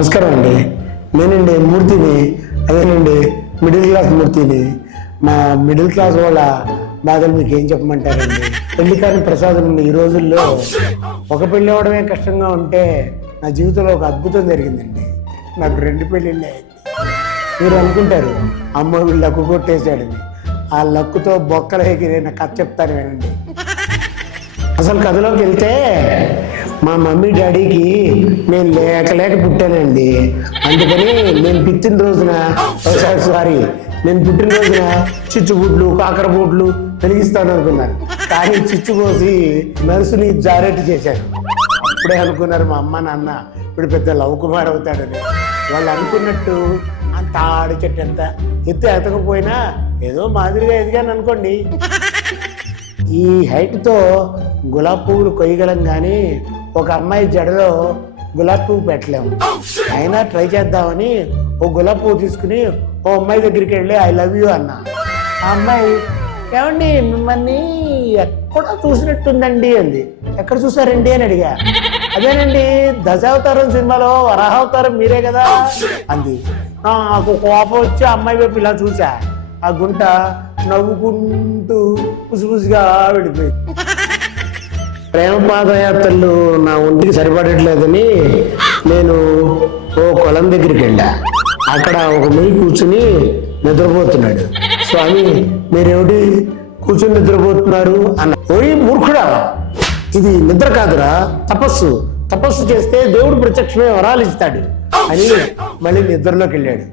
నమస్కారం అండి. నేనండి మూర్తిని అదేనండి మిడిల్ క్లాస్ మూర్తిని. మా మిడిల్ క్లాస్ వాళ్ళ బాధలు మీకు ఏం చెప్పమంటారండి? పెళ్ళి కాని ప్రసాదం ఈ రోజుల్లో ఒక పెళ్ళి అవ్వడమే కష్టంగా ఉంటే నా జీవితంలో ఒక అద్భుతం జరిగిందండి. నాకు రెండు పెళ్ళిళ్ళు అయింది మీరు అనుకుంటారు అమ్మ వీళ్ళు లక్కు కొట్టేశాడని. ఆ లక్కుతో బొక్కలు ఎగిరిన కథ చెప్తాను వినండి. అసలు కథలోకి వెళ్తే మా మమ్మీ డాడీకి నేను లేక లేక పుట్టానండి. అందుకని నేను పుట్టిన రోజున సారీ సారీ నేను పుట్టిన రోజున చిచ్చు బుడ్లు వెలిగిస్తాను అనుకున్నాను. కానీ చిచ్చు పోసి నర్సుని జారెట్టు చేశాను. అప్పుడే అనుకున్నారు మా అమ్మ నాన్న ఇప్పుడు పెద్ద లవ్ కుమార్ అవుతాడని. వాళ్ళు అనుకున్నట్టు అంత ఆడి చెట్టు ఎంత ఎత్తు ఎతకపోయినా ఏదో మాదిరిగా ఎదిగాను అనుకోండి. ఈ హైట్తో గులాబీ పువ్వులు కొయ్యగలం కానీ ఒక అమ్మాయి జడలో గులాబీ పువ్వు పెట్టలేము. అయినా ట్రై చేద్దామని ఓ గులాబీ పువ్వు తీసుకుని ఓ అమ్మాయి దగ్గరికి వెళ్ళి ఐ లవ్ యూ అన్న. ఆ అమ్మాయి ఏమండి మిమ్మల్ని ఎక్కడ చూసినట్టుందండి అంది. ఎక్కడ చూసారండి? అని అడిగా. అదేనండి దశావతారం సినిమాలో వరాహావతారం మీరే కదా అంది. నాకు కోపం వచ్చి ఆ అమ్మాయి వైపు ఇలా చూసా. ఆ గుంట నవ్వుకుంటూ పుసిపుసిగా విడిపోయింది ప్రేమ పాదయాత్రలు నా ఒంటికి సరిపడట్లేదని నేను ఓ కొలం దగ్గరికి వెళ్ళా. అక్కడ ఒక ముని కూర్చుని నిద్రపోతున్నాడు. స్వామి మీరేమిటి కూర్చుని నిద్రపోతున్నారు? అన్న. ఓయ్ మూర్ఖుడా ఇది నిద్ర కాదురా తపస్సు. తపస్సు చేస్తే దేవుడు ప్రత్యక్షమే వరాలు ఇస్తాడు. అని మళ్ళీ నిద్రలోకి వెళ్ళాడు.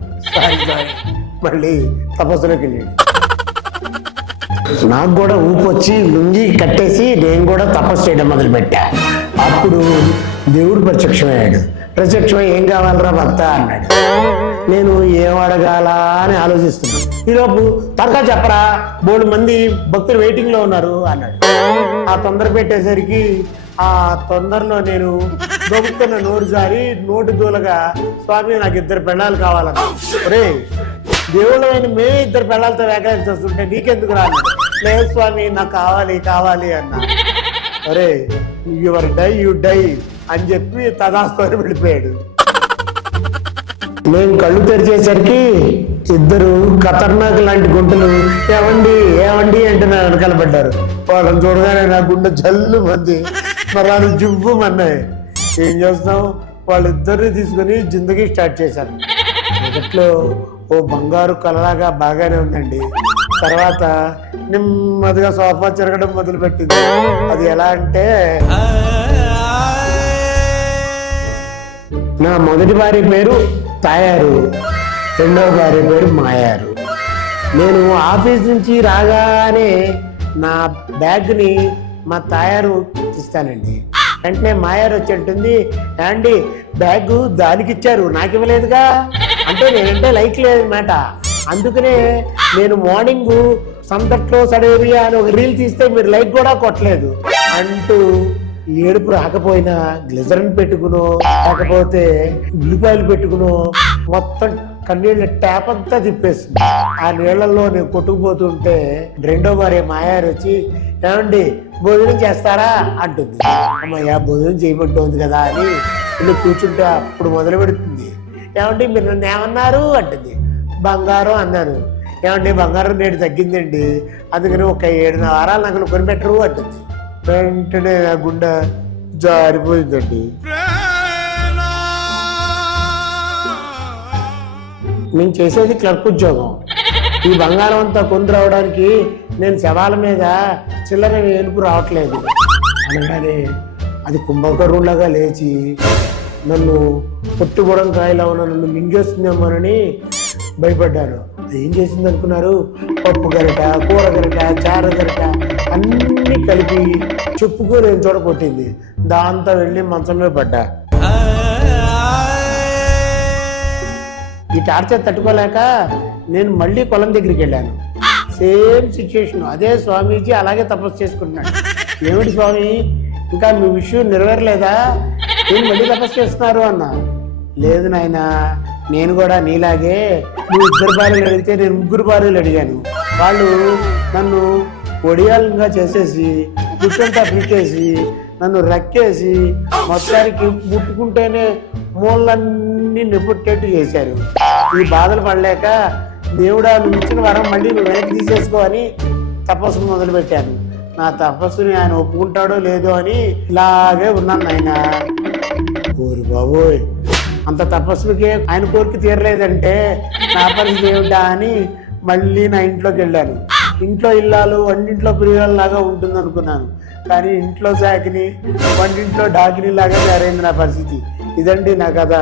మళ్ళీ తపస్సులోకి వెళ్ళాడు. నాకు కూడా ఊపు వచ్చి లుంగి కట్టేసి నేను కూడా తపస్సు చేయడం మొదలుపెట్టా. అప్పుడు దేవుడు ప్రత్యక్షమయ్యాడు. ప్రత్యక్షమై ఏం కావాలరా భర్త అన్నాడు. నేను ఏం అడగాల అని ఆలోచిస్తున్నాను ఈలోపు త్వరగా చెప్పరా మూడు మంది భక్తులు వెయిటింగ్లో ఉన్నారు అన్నాడు. ఆ తొందర పెట్టేసరికి ఆ తొందరలో నేను దొంగతున్న నోరు జారి నోటు దూలగా స్వామి నాకు ఇద్దరు పెళ్ళాలు కావాలన్నా. ఒరే దేవుళ్ళమైన మే ఇద్దరు పెళ్ళాలతో వేకాయం చేస్తుంటే నీకెందుకు రాలేదు లేదు స్వామి నాకు కావాలి కావాలి అన్న. అరే యువర్ డై యు డై అని చెప్పి తదాస్తోని వెళ్ళిపోయాడు. నేను కళ్ళు తెరిచేసరికి ఇద్దరు ఖతర్నాక్ లాంటి గుంటలు ఏమండి ఏమండి అంటే నా వెనకాల పడ్డారు. వాళ్ళని చూడగానే నా గుండె జల్లు మంది మరి వాళ్ళు జువ్వు మన్నాయి ఏం చేస్తాం వాళ్ళిద్దరిని తీసుకుని జిందగీ స్టార్ట్ చేశాను. మొదట్లో ఓ బంగారు కలలాగా బాగానే ఉందండి. తర్వాత నెమ్మదిగా సోఫా చిరగడం మొదలుపెట్టింది. అది ఎలా అంటే నా మొదటి భార్య పేరు తాయారు రెండవ భార్య పేరు మాయారు. నేను ఆఫీస్ నుంచి రాగానే నా బ్యాగ్ని మా తాయారు ఇస్తానండి. వెంటనే మాయారు వచ్చి అంటుంది అండి బ్యాగ్ దానికి ఇచ్చారు నాకు ఇవ్వలేదుగా అంటే నేనంటే లైక్ లేదన్నమాట. అందుకనే నేను మార్నింగ్ సందట్లో సడేరియా అని ఒక రీల్ తీస్తే మీరు లైక్ కూడా కొట్టలేదు. అంటూ ఏడుపు రాకపోయినా గ్లిజరిన్ పెట్టుకునో లేకపోతే ఉల్లిపాయలు పెట్టుకునో మొత్తం కన్నీళ్ళ ట్యాప్ అంతా తిప్పేస్తుంది. ఆ నీళ్ళల్లో నేను కొట్టుకుపోతుంటే రెండో మరి మాయారు వచ్చి ఏమండి భోజనం చేస్తారా? అంటుంది. అమ్మయ్య భోజనం చేయమంటుంది కదా అని. ఇల్లు కూర్చుంటే అప్పుడు మొదలు పెడుతుంది ఏమండి మీరు నన్ను ఏమన్నారు? అంటుంది. బంగారం అన్నాను ఏమండి బంగారం రేటు తగ్గిందండి. అందుకని ఒక ఏడు వారాలు నగలు కొనిపెట్టరు అంటుంది వెంటనే నా గుండె జారిపోయిందండి. నేను చేసేది క్లర్క్ ఉద్యోగం. ఈ బంగారం అంతా కొని రావడానికి నేను శవాల మీద చిల్లర ఏనుపు రావట్లేదు. అనగానే అది కుంభకరుణ్లాగా లేచి నన్ను పొట్టుబుడం కాయలా ఉన్న నన్ను మింగేస్తుందేమోనని భయపడ్డారు. ఏం చేసింది అనుకున్నారు పప్పు గరిట కూర గరిట చార గరిట అన్నీ కలిపి చెప్పుకోలేని చోట కొట్టింది. దాంతో వెళ్ళి మంచం మీద పడ్డా. ఈ టార్చర్ తట్టుకోలేక నేను మళ్ళీ పొలం దగ్గరికి వెళ్ళాను. Same situation. అదే స్వామీజీ అలాగే తపస్సు చేసుకుంటున్నాడు. ఏమిటి స్వామి? ఇంకా మీ విషయం నెరవేరలేదా? నేను మళ్ళీ తపస్సు చేస్తున్నారు అన్న. లేదు నాయనా. నేను కూడా నీలాగే నువ్వు ఇద్దరు భార్యలు అడిగితే నేను ముగ్గురు భార్యలు అడిగాను. వాళ్ళు నన్ను ఒడియాలంగా చేసేసి గుట్టంతా పీకేసి నన్ను రక్కేసి మొత్తానికి ముట్టుకుంటేనే మూలన్నీ నిప్పుట్టేట్టు నిపుట్టేట్టు చేశారు. ఈ బాధలు పడలేక దేవుడా నువ్వు ఇచ్చిన వరం మళ్ళీ నువ్వు వెనక్కి తీసేసుకో అని తపస్సు మొదలుపెట్టాను. నా తపస్సుని ఆయన ఒప్పుకుంటాడో లేదో అని ఇలాగే ఉన్నాను నాయన. ఓరి బాబోయ్. అంత తపస్సుకే ఆయన కోరిక తీరలేదంటే నా పరిస్థితి ఏమిటా అని మళ్ళీ నా ఇంట్లోకి వెళ్ళాను. ఇంట్లో ఇల్లాలు వంటింట్లో ప్రియులలాగా ఉంటుంది అనుకున్నాను కానీ ఇంట్లో సాకిని వంటింట్లో డాకిని లాగా తయారైంది నా పరిస్థితి. ఇదండి నా కథ.